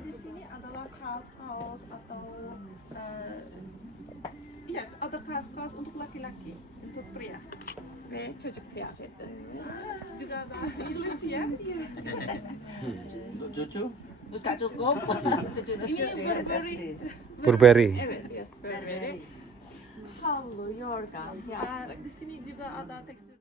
Di sini adalah kaos-kaos atau ya ada kaos-kaos untuk laki-laki, untuk pria ve çocuk kıyafeti. Juga ada lucu ya. Untuk cucu? Tak cukup. Cucu Ini SSD. Burberry. Evet, yes, Burberry. Havlu, yorgan, yastık. Di sini juga ada tekstil.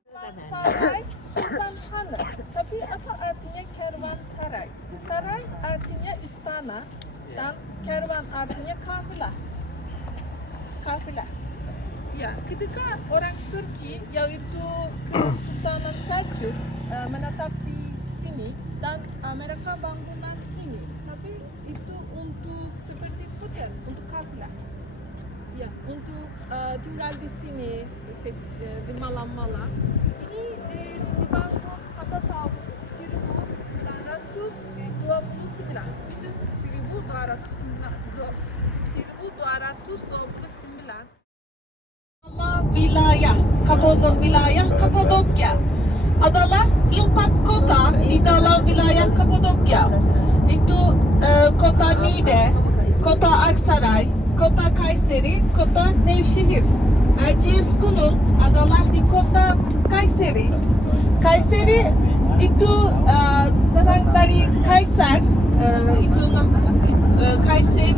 Saray Sultan Hanı. Tapi apa artinya kervansaray? Saray artinya istana dan kervan artinya kafilah. Kafilah. Ya, ketika orang Turki yaitu Sultan Selçuk menetap di sini dan mereka bangunan ini, tapi itu untuk seperti hotel, untuk kafilah. Ya, untuk tinggal di sini di malam-malam. Ini dibangun pada tahun 1929. 1229. Nama wilayah Kapadokya adalah 4 kota di dalam wilayah Kapadokya. Itu kota Niğde, kota Aksaray, kota Kayseri, kota Nevşehir. Erciyes Gunung adalah di kota Kayseri. Kayseri itu datang dari Kaysar, itu Kayseri,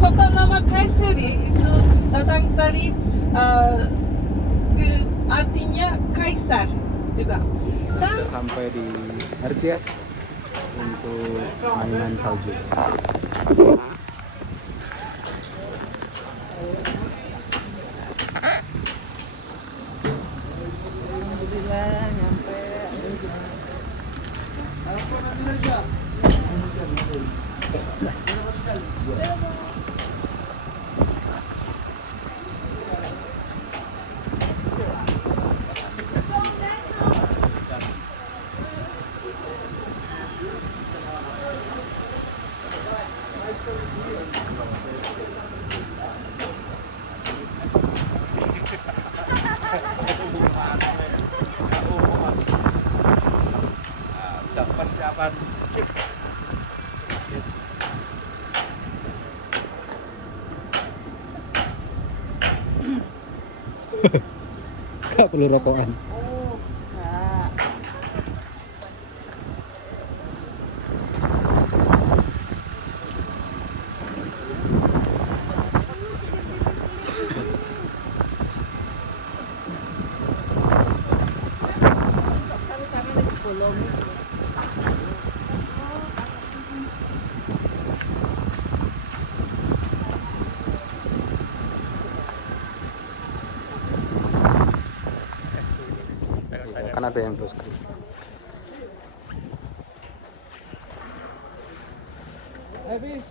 kota nama Kayseri itu datang dari artinya Kaisar juga. Dan Sudah sampai di Erciyes untuk mainan salju. Alhamdulillah nyampe. Persiapan sip. Gak perlu rokokan. Oh, enggak. Kan ada yang tuh screen. Habis.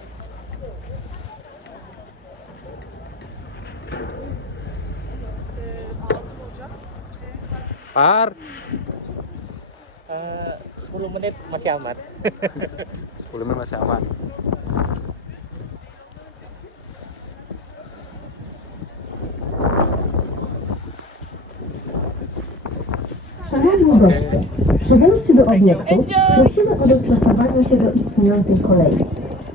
Par 10 menit masih aman. 10 menit masih aman. Szanowni goście, przy wejściu do obiektu prosimy o dostosowanie się do istniejącej kolei.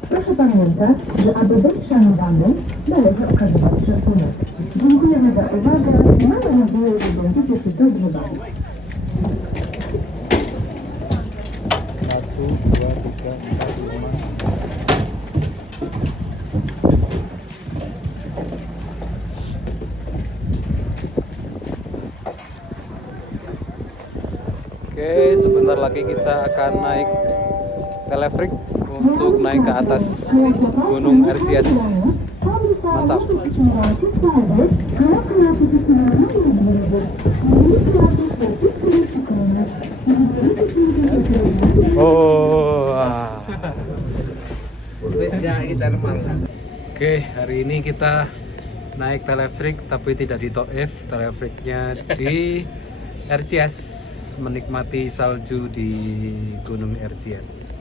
Proszę pamiętać, że aby być szanowanym, należy okazywać szacunek. Dziękujemy za uwagę i mamy nadzieję, że będziecie się dobrze bawić. 1, 2, 3, 4, 5. sebentar lagi kita akan naik telefrik untuk naik ke atas Gunung Erciyes. Mantap. Oh. Oke, hari ini kita naik telefrik tapi tidak di Taif, telefiknya di Erciyes, menikmati salju di Gunung Erciyes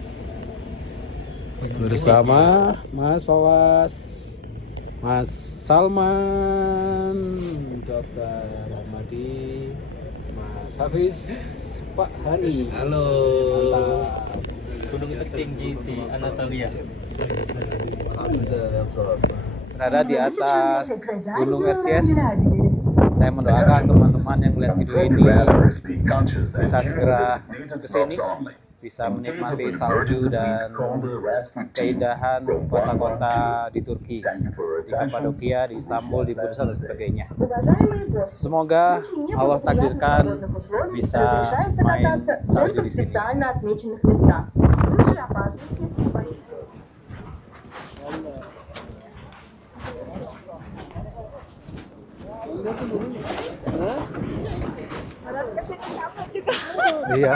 bersama Mas Fawas, Mas Salman, Dr. Harmadi, Mas Hafiz, Pak Hani. Halo. Mantap. Gunung tertinggi di Anatolia. Berada di atas Gunung Erciyes. Saya mendoakan teman-teman yang melihat video ini bisa segera ke sini, bisa menikmati salju dan keindahan kota-kota di Turki, di Kapadokia, di Istanbul, di Bursa dan sebagainya. Semoga Allah takdirkan bisa main salju di sini. Iya.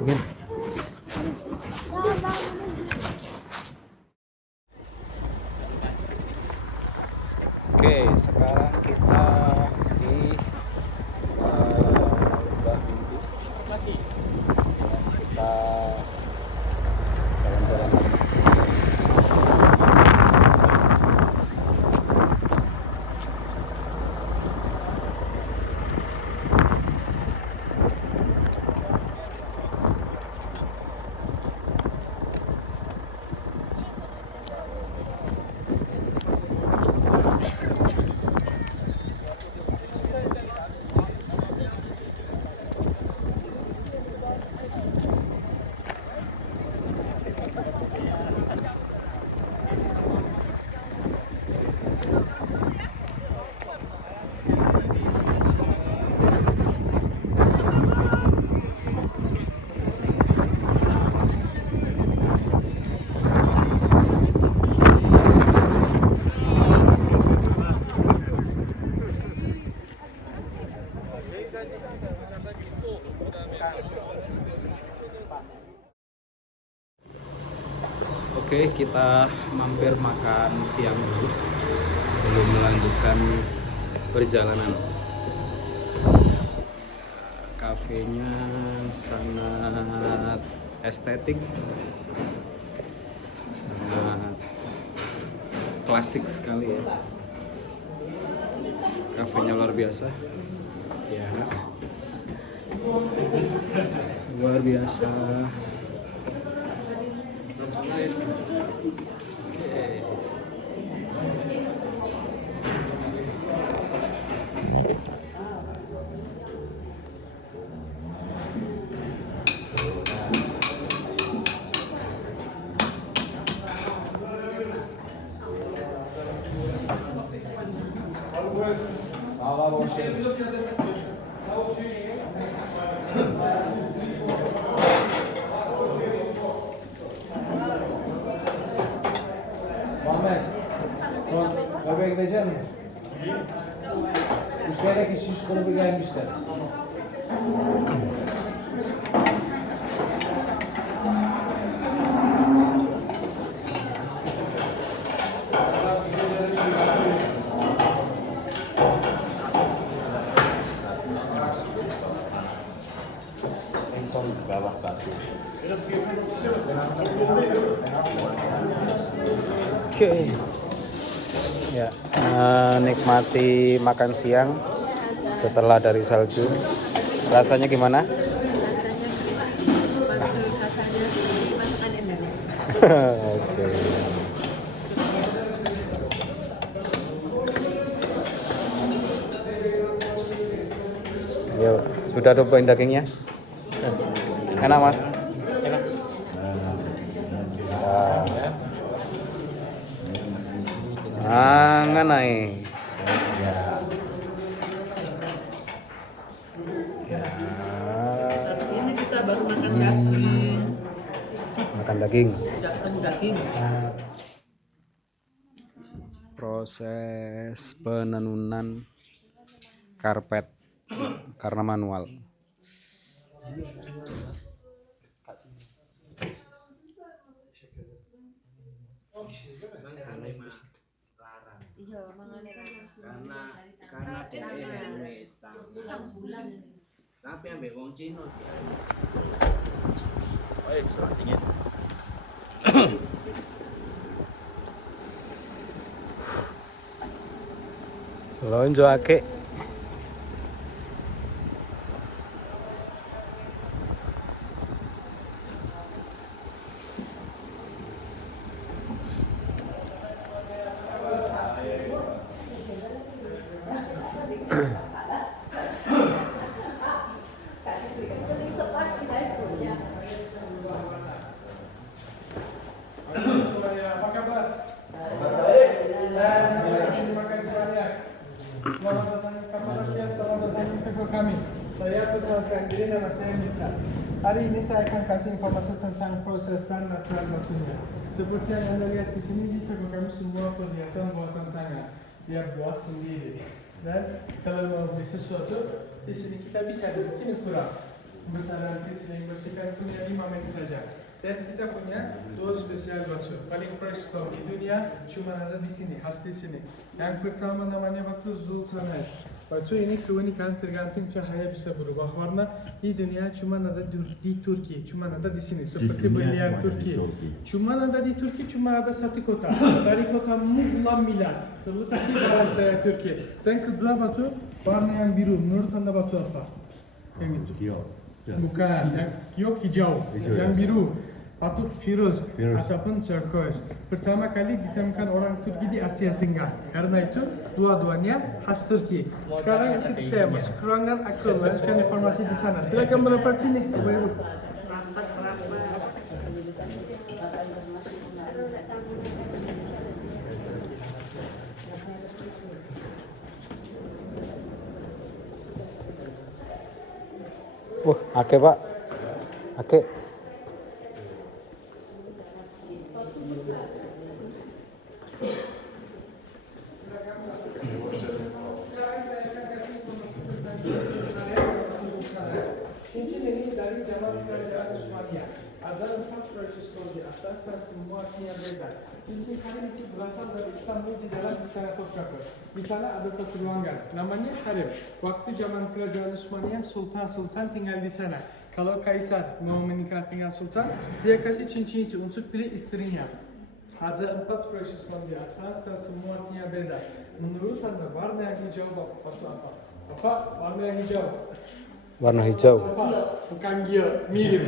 Ingin. Oke, sekarang kita di Lembah Binti. Kita jalan-jalan. Oke, kita mampir makan siang dulu sebelum melanjutkan perjalanan. Kafenya sangat estetik, sangat klasik sekali ya. Kafenya luar biasa ya, luar biasa. Oraya gideceğim mi? Üstelik şiş grubu gelmişler. Bawah batu. Oke. Ya, nikmati makan siang setelah dari salju. Rasanya gimana? Oke. Yuk, sudah cobain dagingnya? Enak, Mas? Angan naik. Ya. Ini kita baru makan daging. Makan daging. Udah ketemu daging. Proses penenunan karpet karena manual. Karena tapi ambek wong Cina. Baik, selamat dingin. Lonjo ake. Apa kabar? Terima kasih banyak. Selamat datang ke Kapadokia, selamat datang di toko kami. Saya perkenalkan diri, nama saya Mikhat. Hari ini saya akan kasih informasi tentang proses dan natural batunya. Seperti yang Anda lihat di sini, di toko kami semua perhiasan buatan tangan. Dia buat sendiri. Dan kalau mau beli sesuatu, di sini kita bisa bikin ukuran. Besaran kecil yang bersihkan punya 5 menit saja. Dan kita punya 2 spesial batu. Paling first stone di dunia cuma ada di sini, khas di sini. Yang pertama namanya batu Zultanate. Batu ini keunikan tergantung cahaya bisa berubah warna. Di dunia cuma ada di Turki, cuma ada di sini. Seperti berlian Turki. Cuma ada di Turki, cuma ada satu kota. Dari kota Muğla Milas. Terletak di barat daya Turki. Dan kedua batu warna yang biru. Menurut Anda batu apa? Yang itu. Bukan, yang hijau, yang biru. Batu Firuz ataupun turquoise. Pertama kali ditemukan orang Turki di Asia Tenggara. Karena itu dua-duanya khas Turki. Sekarang ikuti saya masuk ke ruangan, aku lanjutkan informasi di sana. Silakan merapat sini, Ibu. Wah, ake Pak. Ake. Cincin ini dari zaman kerajaan Utsmania. Ada 4 proses di atas dan semua artinya beda. Cincin kali itu berasal dari Istanbul di dalam istana Topkapı. Di sana ada satu ruangan, namanya harem. Waktu zaman kerajaan Utsmania, sultan-sultan tinggal di sana. Kalau kaisar mau menikah dengan sultan, dia kasih cincin itu untuk pilih istrinya. Ada 4 proses di atas dan semua artinya beda. Menurut Anda warna yang hijau apa? Apa? Warna yang hijau. Warna hijau. Bukan dia, mirip.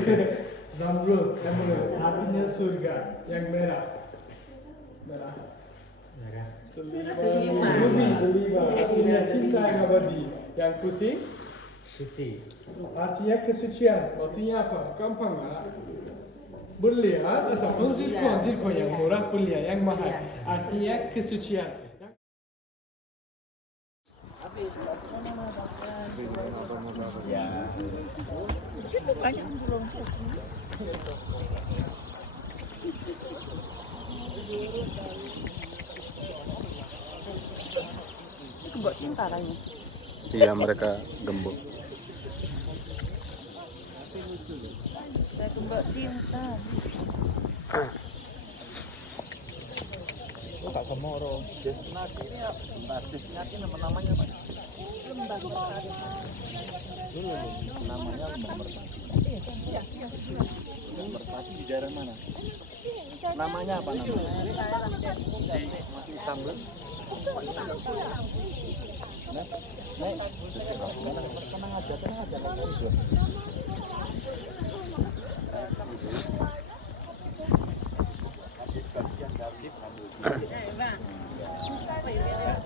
Zamrud, emerald, artinya surga. Yang merah. Merah. Delima, artinya cinta yang abadi. Yang putih, suci. Artinya kesucian. Batunya apa? Gampang lah. Berlian ataupun zirkon yang murah, berlian yang mahal. Artinya kesucian. Ya. Gembok cinta kayaknya. Iya, mereka gembok. Saya gembok cinta. Kak Komoro, destinasi ini ya, destinasi namanya apa? Lembah Merpati. Ini namanya Lembah Merpati. Lembah Merpati di daerah mana? Namanya apa namanya? Di Istanbul. Tenang aja.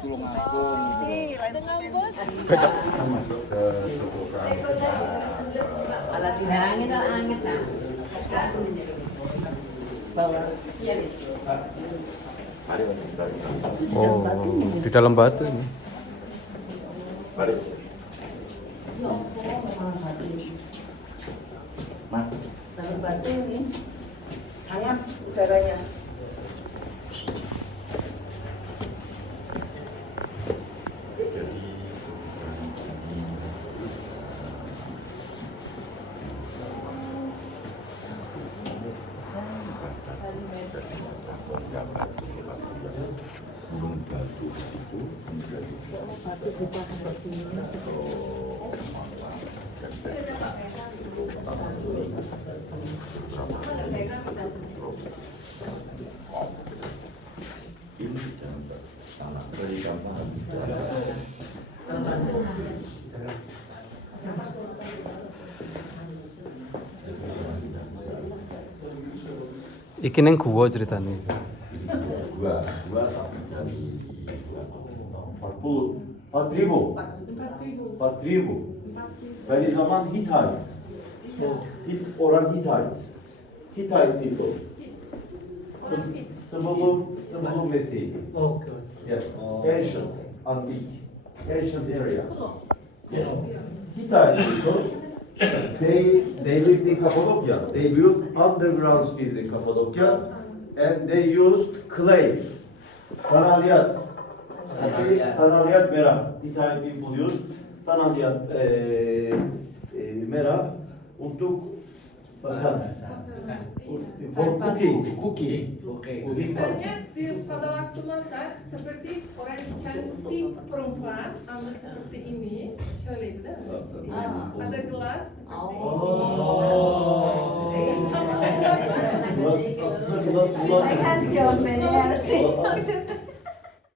Tulungagung. Masuk ke suku kami. Alat dihangin angin tak. Oh, di dalam batu ini. Mari. Nah, Taruh batu ini. Hangat udaranya. Iki neng gua ceritanya. dua tapi dari 4.000 dari zaman Hittite. Orang Hittite people sebelum Mesih. Yes, ancient area. Yeah. Hittite people, they lived in Cappadocia. They built underground cities in Cappadocia, and they used clay. Tanah liat. Okay, tanah liat merah. Hittite people used tanah liat merah untuk makan. For cooking. Misalnya pada waktu masak seperti orang cantik perempuan ambil seperti ini, şöyle gitu. Ada gelas seperti ini. Gelas aslında gelas.